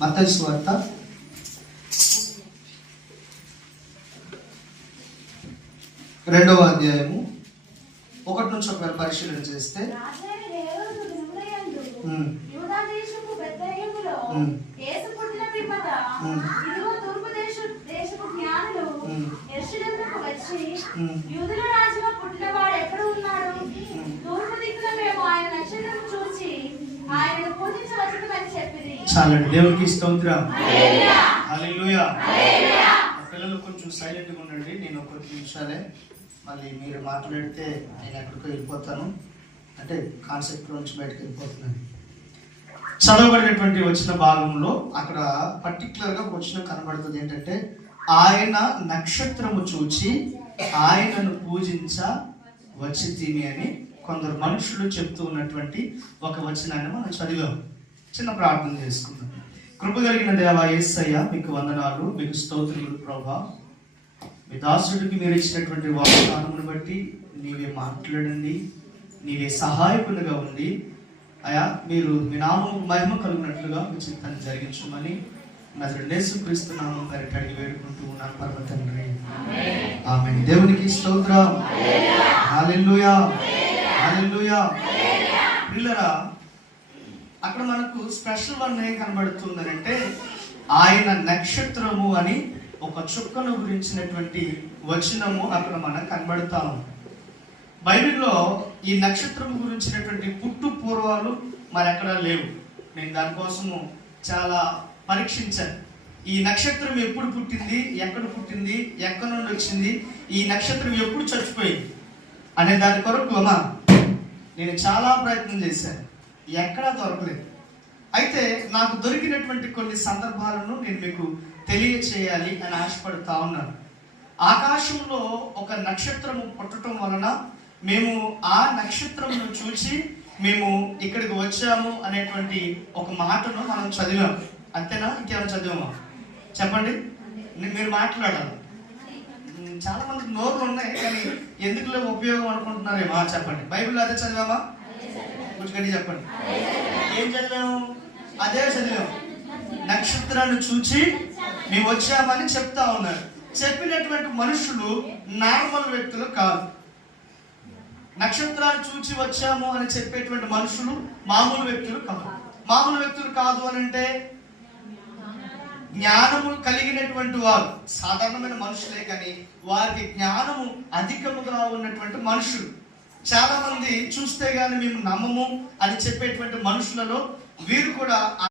మత్తయి సువార్త 2వ అధ్యాయము 1 నుంచి ఒకవేళ పరిశీలన చేస్తే, చాలండి. దేవునికి స్తోత్రం. హల్లెలూయా. పిల్లలు కొంచెం సైలెంట్ గా ఉండండి. నేను ఒక 10 నిమిషాలే, మళ్ళీ మీరు మాట్లాడితే నేను ఎక్కడికో వెళ్ళిపోతాను, అంటే కాన్సెప్ట్ నుంచి బయటకు వెళ్ళిపోతున్నాను. చదవబడినటువంటి వచ్చిన భాగంలో అక్కడ పర్టికులర్ గా వచ్చిన కనబడుతుంది ఏంటంటే, ఆయన నక్షత్రము చూచి ఆయనను పూజించ వచ్చి తిని అని కొందరు మనుషులు చెప్తూ ఉన్నటువంటి ఒక వచనాన్ని మనం చదివాం. చిన్న ప్రార్థన చేసుకుందాం. కృప కలిగిన దేవా యేసయ్య, మీకు వందనాలు, మీకు స్తోత్రములు ప్రభా. మీ దాసుడికి మీరు ఇచ్చినటువంటి వాగ్దానమును బట్టి నీవే మాట్లాడండి, నీవే సహాయకులుగా ఉండి అయా మీరు మీ నామము మహిమ కలిగినట్లుగా మీ చిత్తాన్ని జరిగించమని యేసుక్రీస్తు నామం పేరిట అడిగి వేడుకుంటూ ఉన్నాను పరమ తండ్రి, ఆమేన్. దేవునికి స్తోత్రం. హల్లెలూయా, హల్లెలూయా. పిల్లరా, అక్కడ మనకు స్పెషల్ వన్ ఏం కనబడుతుందంటే, ఆయన నక్షత్రము అని ఒక చుక్కను గురించినటువంటి వచనము అక్కడ మనకు కనబడతాము. బైబిల్లో ఈ నక్షత్రం గురించినటువంటి పుట్టు పూర్వాలు మరెక్కడా లేవు. నేను దానికోసము చాలా పరీక్షించాను. ఈ నక్షత్రం ఎప్పుడు పుట్టింది, ఎక్కడ పుట్టింది, ఎక్కడి నుండి వచ్చింది, ఈ నక్షత్రం ఎప్పుడు చచ్చిపోయింది అనే దాని కొరకు నేను చాలా ప్రయత్నం చేశాను, ఎక్కడా దొరకలేదు. అయితే నాకు దొరికినటువంటి కొన్ని సందర్భాలను నేను మీకు తెలియచేయాలి అని ఆశపడుతా ఉన్నాను. ఆకాశంలో ఒక నక్షత్రము పుట్టడం వలన మేము ఆ నక్షత్రమును చూసి మేము ఇక్కడికి వచ్చాము అనేటువంటి ఒక మాటను మనం చదివాం. అంతేనా? ఇంకేమైనా చదివామా? చెప్పండి, మీరు మాట్లాడాలి. చాలా మందికి నోర్లు ఉన్నాయి కానీ ఎందుకులో ఉపయోగం అనుకుంటున్నారేమో. చెప్పండి, బైబిల్ అదే చదివామా? కొంచెం చెప్పండి, ఏం చదివాము? అదే చదివాము. నక్షత్రాన్ని చూచి మేము వచ్చామని చెప్తా ఉన్నారు. చెప్పినటువంటి మనుషులు నార్మల్ వ్యక్తులు కాదు. నక్షత్రాన్ని చూచి వచ్చాము అని చెప్పేటువంటి మనుషులు మామూలు వ్యక్తులు కాదు. మామూలు వ్యక్తులు కాదు అని అంటే జ్ఞానము కలిగినటువంటి వారు, సాధారణమైన మనుషులే కానీ వారికి జ్ఞానము అధికముగా ఉన్నటువంటి మనుషులు. చాలా మంది చూస్తే గాని మేము నమ్మము అని చెప్పేటువంటి మనుషులలో వీరు కూడా